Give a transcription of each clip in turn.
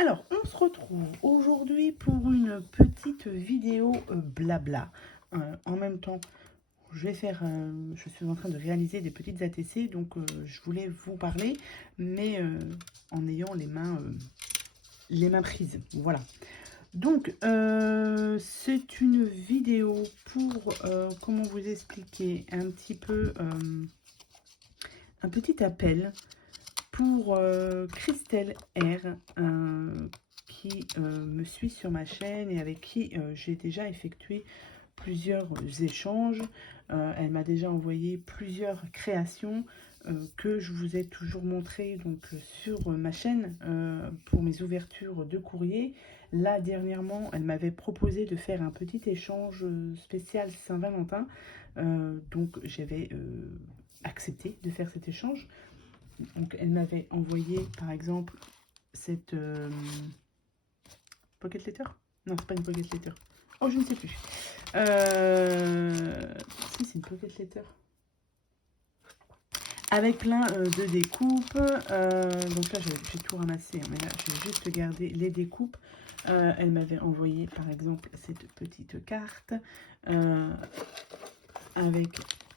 Alors, on se retrouve aujourd'hui pour une petite vidéo blabla. En même temps, je suis en train de réaliser des petites ATC, donc je voulais vous parler, mais en ayant les mains prises. Voilà. Donc, c'est une vidéo pour, comment vous expliquer, un petit peu, un petit appel pour Christelle R, qui me suit sur ma chaîne et avec qui j'ai déjà effectué plusieurs échanges. Elle m'a déjà envoyé plusieurs créations que je vous ai toujours montré donc, sur ma chaîne pour mes ouvertures de courrier. Là, dernièrement, elle m'avait proposé de faire un petit échange spécial Saint-Valentin. Donc, j'avais accepté de faire cet échange. Donc, elle m'avait envoyé, par exemple, cette pocket letter. Non, c'est pas une pocket letter. Oh, je ne sais plus. Si, c'est une pocket letter. Avec plein de découpes. Donc là, j'ai tout ramassé. Hein, mais là, j'ai juste gardé les découpes. Elle m'avait envoyé, par exemple, cette petite carte avec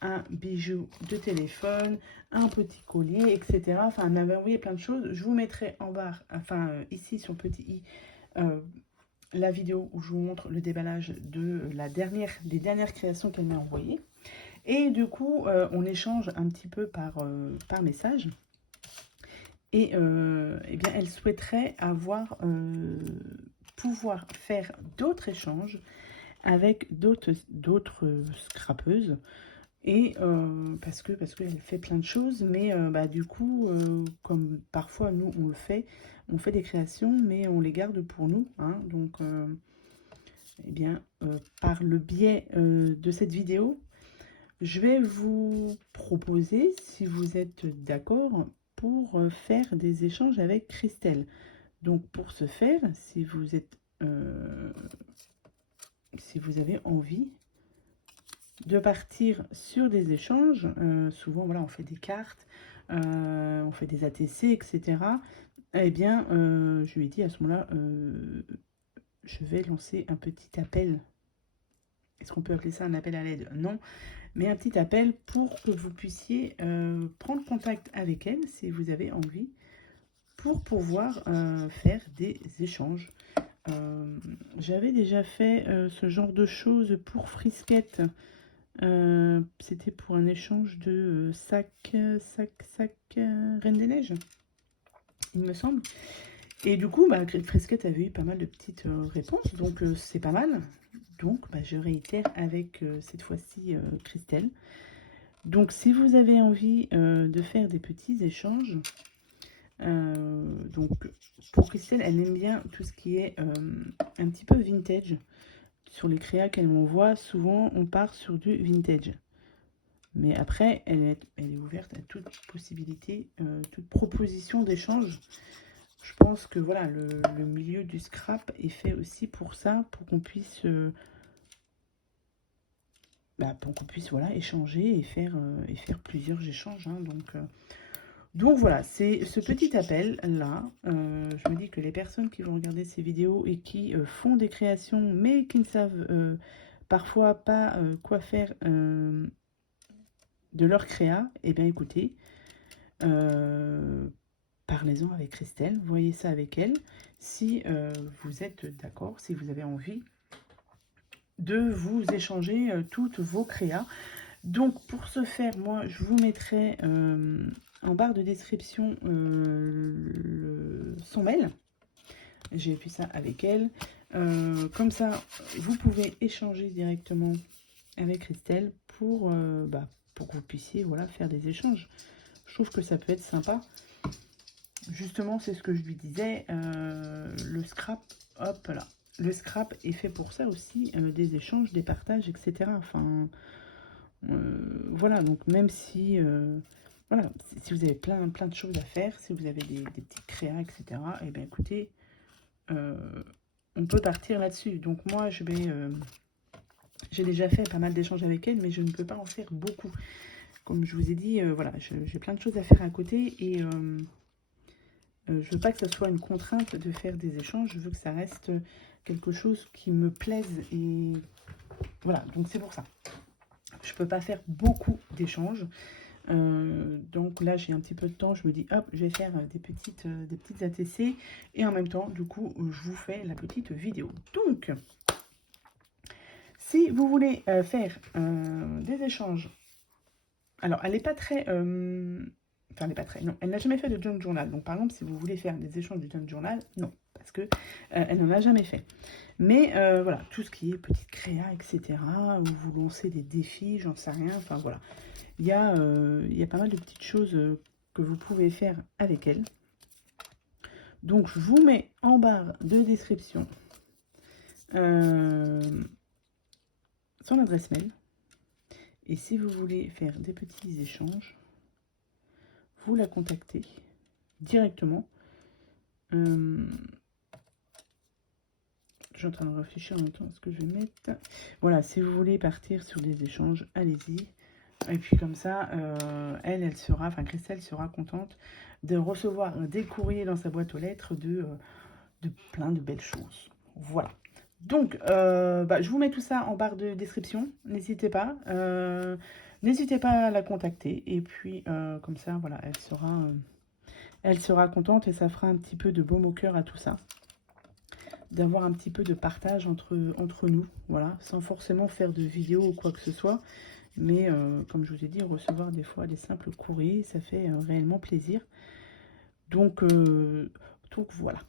un bijou de téléphone, un petit collier, etc. Enfin, elle m'avait envoyé plein de choses. Je vous mettrai en barre, enfin, ici sur le petit i, la vidéo où je vous montre le déballage de des dernières créations qu'elle m'a envoyées. Et du coup, on échange un petit peu par message. Et eh bien, elle souhaiterait pouvoir faire d'autres échanges avec d'autres scrapeuses. Et parce qu'elle fait plein de choses, mais du coup, comme parfois nous on le fait, on fait des créations, mais on les garde pour nous. Hein, donc, eh bien, par le biais de cette vidéo, je vais vous proposer, si vous êtes d'accord, pour faire des échanges avec Christelle. Donc, pour ce faire, si vous avez envie de partir sur des échanges, souvent, voilà, on fait des cartes, on fait des ATC, etc. Eh bien, je lui ai dit à ce moment-là, je vais lancer un petit appel. Est-ce qu'on peut appeler ça un appel à l'aide? Non, mais un petit appel pour que vous puissiez prendre contact avec elle si vous avez envie pour pouvoir faire des échanges. J'avais déjà fait ce genre de choses pour Frisquette. C'était pour un échange de sac Reine des Neiges, il me semble. Et du coup, Frisquette avait eu pas mal de petites réponses, donc c'est pas mal. Donc, je réitère avec cette fois-ci Christelle. Donc, si vous avez envie de faire des petits échanges, donc pour Christelle, elle aime bien tout ce qui est un petit peu vintage. Sur les créas qu'elle m'envoie, souvent on part sur du vintage. Mais après, elle est ouverte à toute possibilité, toute proposition d'échange. Je pense que voilà, le milieu du scrap est fait aussi pour ça, pour qu'on puisse, voilà, échanger et faire plusieurs échanges. Hein, donc voilà, c'est ce petit appel-là. Je me dis que les personnes qui vont regarder ces vidéos et qui font des créations, mais qui ne savent parfois pas quoi faire de leur créa, eh bien écoutez, parlez-en avec Christelle, voyez ça avec elle, si vous êtes d'accord, si vous avez envie de vous échanger toutes vos créas. Donc pour ce faire, moi je vous mettrai en barre de description son mail. J'ai vu ça avec elle. Comme ça, vous pouvez échanger directement avec Christelle pour que vous puissiez voilà, faire des échanges. Je trouve que ça peut être sympa. Justement, c'est ce que je lui disais. Le scrap, hop là. Le scrap est fait pour ça aussi, des échanges, des partages, etc. Enfin, voilà, donc même si, voilà, si vous avez plein de choses à faire, si vous avez des petites créas, etc., et bien écoutez, on peut partir là-dessus. Donc moi, j'ai déjà fait pas mal d'échanges avec elle, mais je ne peux pas en faire beaucoup. Comme je vous ai dit, voilà, j'ai plein de choses à faire à côté et Je veux pas que ce soit une contrainte de faire des échanges. Je veux que ça reste quelque chose qui me plaise. Et voilà, donc c'est pour ça. Je peux pas faire beaucoup d'échanges. Donc là, j'ai un petit peu de temps. Je me dis, hop, je vais faire des petites ATC. Et en même temps, du coup, je vous fais la petite vidéo. Donc, si vous voulez faire des échanges, alors elle n'est pas très, enfin elle n'est pas très, non, elle n'a jamais fait de junk journal. Donc par exemple, si vous voulez faire des échanges du junk journal, non, parce que elle n'en a jamais fait. Mais voilà, tout ce qui est petite créa, etc. Ou vous lancez des défis, j'en sais rien. Enfin voilà, il y a pas mal de petites choses que vous pouvez faire avec elle. Donc je vous mets en barre de description son adresse mail. Et si vous voulez faire des petits échanges, vous la contactez directement. Je suis en train de réfléchir en même temps à ce que je vais mettre. Voilà, si vous voulez partir sur des échanges, allez-y. Et puis comme ça, elle sera, enfin Christelle sera contente de recevoir des courriers dans sa boîte aux lettres de plein de belles choses. Voilà. Donc, je vous mets tout ça en barre de description. N'hésitez pas. N'hésitez pas à la contacter. Et puis, comme ça, voilà, elle sera contente et ça fera un petit peu de baume au cœur à tout ça. D'avoir un petit peu de partage entre nous. Voilà, sans forcément faire de vidéo ou quoi que ce soit. Mais, comme je vous ai dit, recevoir des fois des simples courriers, ça fait réellement plaisir. Donc voilà.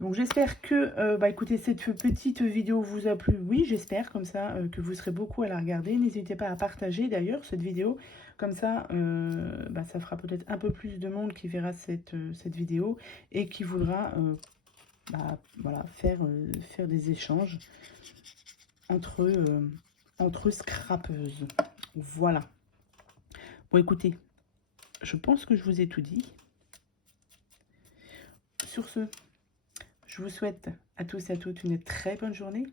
Donc j'espère que, écoutez, cette petite vidéo vous a plu. Oui, j'espère, comme ça, que vous serez beaucoup à la regarder. N'hésitez pas à partager d'ailleurs cette vidéo. Comme ça, ça fera peut-être un peu plus de monde qui verra cette vidéo et qui voudra voilà, faire des échanges entre scrapeuses. Voilà. Bon, écoutez, je pense que je vous ai tout dit. Sur ce, je vous souhaite à tous et à toutes une très bonne journée.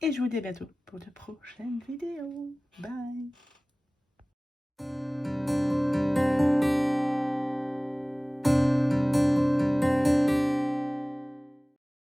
Et je vous dis à bientôt pour de prochaines vidéos. Bye!